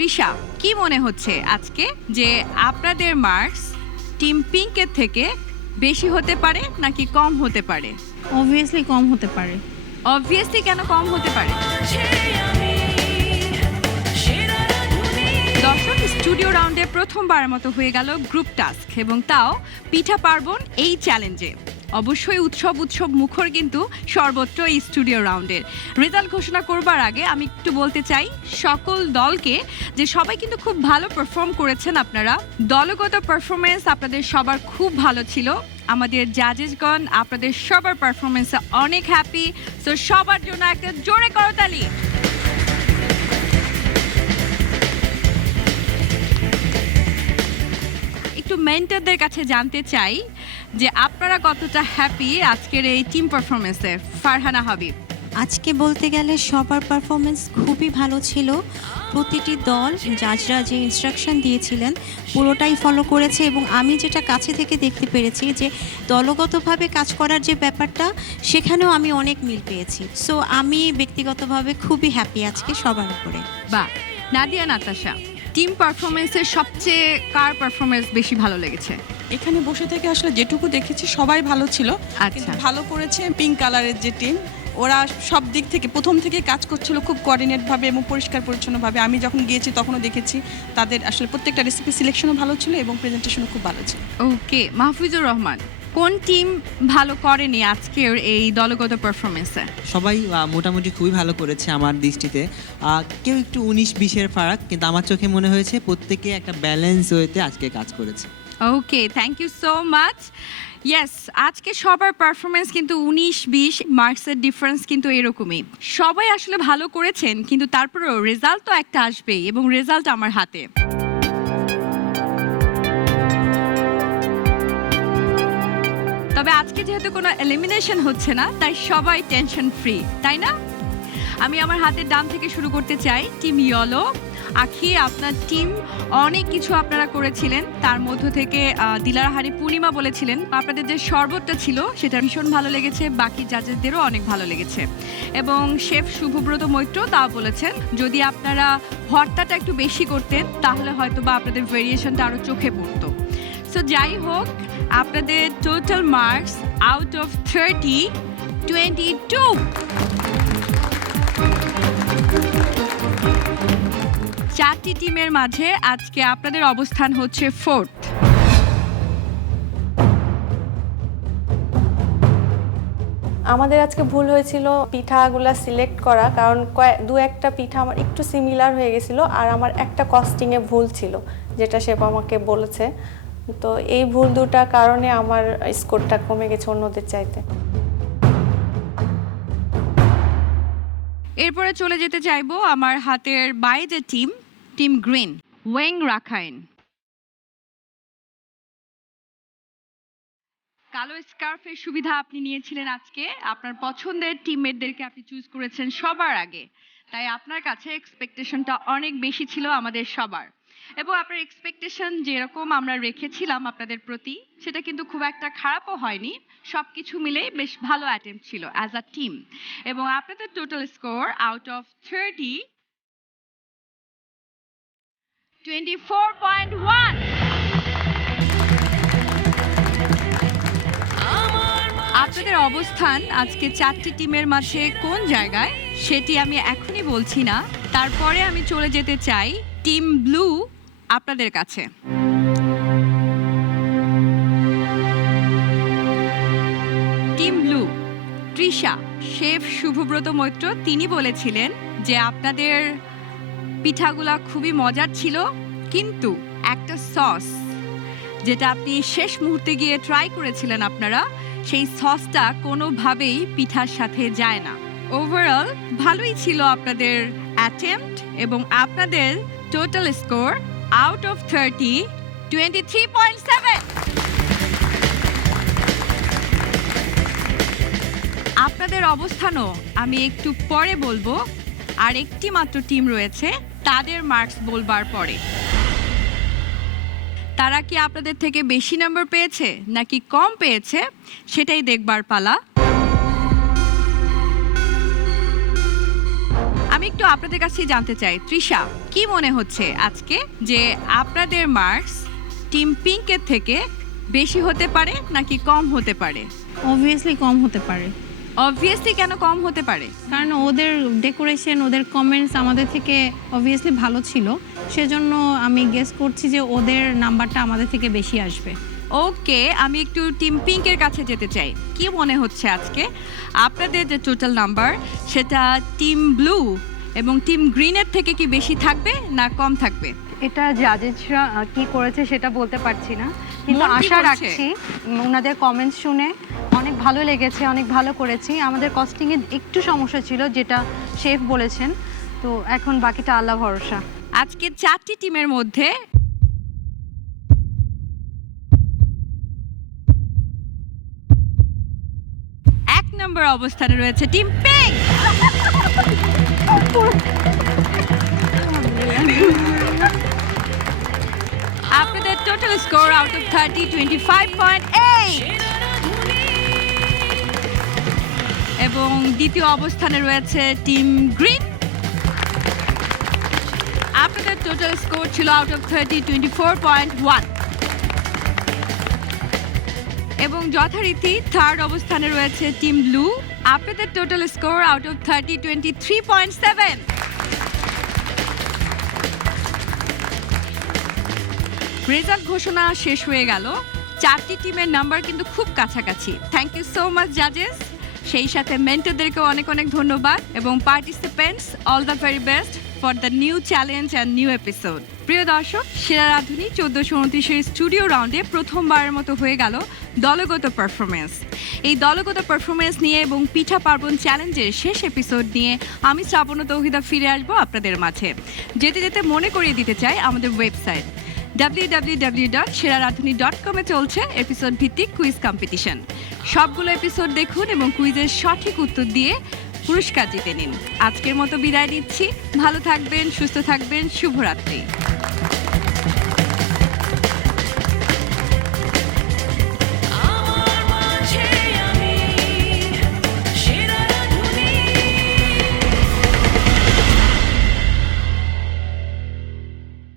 তৃষা, কি মনে হচ্ছে আজকে যে আপনাদের মার্কস টিম পিঙ্কের থেকে বেশি হতে পারে নাকি কম হতে পারে? অবভিয়াসলি কম হতে পারে। অবভিয়াসলি কেন কম হতে পারে? দর্শক, স্টুডিও রাউন্ডে প্রথমবারের মতো হয়ে গেল গ্রুপ টাস্ক, এবং তাও পিঠা পার্বণ এই চ্যালেঞ্জে। অবশ্যই উৎসব মুখর কিন্তু সর্বত্র এই স্টুডিও রাউন্ডের। রেজাল্ট ঘোষণা করবার আগে আমি একটু বলতে চাই সকল দলকে যে সবাই কিন্তু খুব ভালো পারফর্ম করেছেন আপনারা। দলগত পারফরমেন্স আপনাদের সবার খুব ভালো ছিল। আমাদের জাজেসগণ আপনাদের সবার পারফরমেন্সে অনেক হ্যাপি। সো সবার জন্য একটা জোরে করতালি। একটু মেন্টরদের কাছে জানতে চাই যে আপনারা কতটা হ্যাপি আজকের এই টিম পারফরমেন্সে। ফারহানা হাবিব। আজকে বলতে গেলে সবার পারফরমেন্স খুবই ভালো ছিল। প্রতিটি দল জাজরা যে ইনস্ট্রাকশন দিয়েছিলেন পুরোটাই ফলো করেছে, এবং আমি যেটা কাছে থেকে দেখতে পেরেছি যে দলগতভাবে কাজ করার যে ব্যাপারটা সেখানেও আমি অনেক মিল পেয়েছি। সো আমি ব্যক্তিগতভাবে খুবই হ্যাপি আজকে সবার উপরে। বা নাদিয়া নাতাশা, টিম পারফরমেন্সের সবচেয়ে কার পারফরমেন্স বেশি ভালো লেগেছে? এখানে বসে থেকে আসলে যেটুকু দেখেছি সবাই ভালো ছিল। আচ্ছা, কিন্তু ভালো করেছে পিঙ্ক কালারের যে টিম, ওরা সব দিক থেকে প্রথম থেকে কাজ করছিল খুব কোঅর্ডিনেটভাবে এবং পরিষ্কার পরিচ্ছন্নভাবে। আমি যখন গিয়েছি তখনও দেখেছি তাদের আসলে প্রত্যেকটা রেসিপি সিলেকশনও ভালো ছিল এবং প্রেজেন্টেশনও খুব ভালো ছিল। ওকে, মাহফুজুর রহমান, কোন টিম ভালো করেনি আজকের এই দলগত পারফরমেন্সে? সবাই মোটামুটি খুবই ভালো করেছে আমার দৃষ্টিতে। কেউ একটু 19-20-এর ফারাক, কিন্তু আমার চোখে মনে হয়েছে প্রত্যেকে একটা ব্যালেন্স ওয়েতে আজকে কাজ করেছে। Okay, thank you so much. Yes, আজকে সবার পারফরমেন্স কিন্তু 19-20 মার্কসের ডিফারেন্স কিন্তু এরকমই। সবাই আসলে ভালো করেছেন, কিন্তু তারপরেও রেজাল্ট তো একটা আসবেই, এবং রেজাল্ট আমার হাতে। তবে আজকে যেহেতু কোনো এলিমিনেশন হচ্ছে না, তাই সবাই টেনশন ফ্রি, তাই না? আমি আমার হাতের ডান থেকে শুরু করতে চাই। টিম ইয়েলো, আখি, আপনার টিম অনেক কিছু আপনারা করেছিলেন। তার মধ্য থেকে দিলারা হানি পূর্ণিমা বলেছিলেন আপনাদের যে শরবতটা ছিল সেটা ভীষণ ভালো লেগেছে, বাকি জাজেসদেরও অনেক ভালো লেগেছে। এবং শেফ শুভব্রত মৈত্র তাও বলেছেন যদি আপনারা ভর্তাটা একটু বেশি করতেন তাহলে হয়তো বা আপনাদের ভেরিয়েশনটা আরও চোখে পড়তো। সো যাই হোক, আপনাদের টোটাল মার্কস আউট অফ 30, 22। চারটি টিমের মাঝে আজকে আপনাদের অবস্থান হচ্ছে 4th। আমাদের আজকে ভুল হয়েছিল পিঠাগুলা সিলেক্ট করা, কারণ দু একটা পিঠা আমার একটু সিমিলার হয়ে গেছিল, আর আমার একটা কস্টিংয়ে ভুল ছিল যেটা শেফ আমাকে বলেছে। তো এই ভুল দুটার কারণে আমার স্কোরটা কমে গেছে অন্যদের চাইতে। এরপরে চলে যেতে চাইবো আমার হাতের বাইরে টিম, টিম গ্রিন, ওয়েং রাখাইন। কালো স্কার্ফের সুবিধা আপনি নিয়েছিলেন আজকে। আপনার পছন্দের টিমমেটদেরকে আপনি চুজ করেছেন সবার আগে, তাই আপনার কাছে এক্সপেকটেশনটা অনেক বেশি ছিল আমাদের সবার। এবং আপনার এক্সপেকটেশন যেরকম আমরা রেখেছিলাম আপনাদের প্রতি সেটা কিন্তু খুব একটা খারাপও হয়নি। সব কিছু মিলেই বেশ ভালো অ্যাটেম্প্ট ছিল অ্যাজ আ টিম। এবং আপনাদের টোটাল স্কোর আউট অফ 30, 24.1। আপনাদের অবস্থান আজকে চারটি টিমের মাঝে কোন জায়গায় সেটি আমি এখনই বলছি না। তারপরে আমি চলে যেতে চাই টিম ব্লু আপনাদের কাছে। Team blue, Trisha, chef Subhabrata Maitra তিনি বলেছিলেন যে আপনাদের পিঠাগুলা খুবই মজার ছিল, কিন্তু একটা সস যেটা আপনি শেষ মুহূর্তে গিয়ে ট্রাই করেছিলেন আপনারা, সেই সসটা কোনোভাবেই পিঠার সাথে যায় না। ওভারঅল ভালোই ছিল আপনাদের অ্যাটেম্প্ট, এবং আপনাদের টোটাল স্কোর আউট অফ 30, 23.7। আপনাদের অবস্থানও আমি একটু পরে বলবো, আর একটি মাত্র টিম রয়েছে তাদের মার্কস বলবার পরে। তারা কি আপনাদের থেকে বেশি নাম্বার পেয়েছে নাকি কম পেয়েছে সেটাই দেখবার পালা। আমি একটু আপনাদের কাছে জানতে চাই, তৃষা কি মনে হচ্ছে আজকে যে আপনাদের মার্কস টিম পিঙ্কের থেকে বেশি হতে পারে নাকি কম হতে পারে? অবভিয়াসলি কম হতে পারে, অবভিয়াসলি কেন কম হতে পারে? কারণ ওদের ডেকোরেশন, ওদের কমেন্টস আমাদের থেকে অবভিয়াসলি ভালো ছিল, সেজন্য আমি গেস করছি যে ওদের নাম্বারটা আমাদের থেকে বেশি আসবে। ওকে, আমি একটু টিম পিঙ্কের কাছে যেতে চাই। কি মনে হচ্ছে আজকে আপনাদের যে টোটাল নাম্বার সেটা টিম ব্লু এবং টিম গ্রিনের থেকে কি বেশি থাকবে না কম থাকবে? এটা জাজেসরা কি করেছে সেটা বলতে পারছি না, কিন্তু মন কি আশা বলছে? রাখছি ওনাদের কমেন্টস শুনে অনেক ভালো লেগেছে, অনেক ভালো করেছি। আমাদের কস্টিংয়ে একটু সমস্যা ছিল যেটা শেফ বলেছেন, তো এখন বাকিটা আল্লাহ ভরসা। আজকে 4টি টিমের মধ্যে এক নম্বর অবস্থানে রয়েছে টিম পিঙ্ক। আপনাদের টোটাল স্কোর আউট অফ 30 25.8, এবং দ্বিতীয় অবস্থানে রয়েছে টিম গ্রিন। আপনাদের টোটাল স্কোর ছিল আউট অফ 30 24.1, এবং যথারীতি থার্ড অবস্থানে রয়েছে টিম ব্লু। আপনাদের total score out of 30 23.7। Result ঘোষণা শেষ হয়ে গেল, 4টি টিমের নাম্বার কিন্তু খুব কাছাকাছি। থ্যাংক ইউ সো মাচ জাজেস, সেই সাথে মেন্টরদেরকেও অনেক অনেক ধন্যবাদ, এবং participants all the very best for the new challenge and new episode. প্রিয় দর্শক, সেরা রাঁধুনি 1429-এর স্টুডিও রাউন্ডে প্রথমবারের মতো হয়ে গেল দলগত পারফরমেন্স। এই দলগত পারফরমেন্স নিয়ে এবং পিঠা পার্বণ চ্যালেঞ্জের শেষ এপিসোড নিয়ে আমি শ্রাবণ তৌহিদা ফিরে আসবো আপনাদের মাঝে। যেতে যেতে মনে করিয়ে দিতে চাই আমাদের ওয়েবসাইট www.sherarathuni.com-এ চলছে এপিসোড ভিত্তিক কুইজ কম্পিটিশন। সবগুলো এপিসোড দেখুন এবং কুইজের সঠিক উত্তর দিয়ে পুরস্কার জিতে নিন। আজকের মতো বিদায় নিচ্ছি, ভালো থাকবেন, সুস্থ থাকবেন, শুভরাত্রি।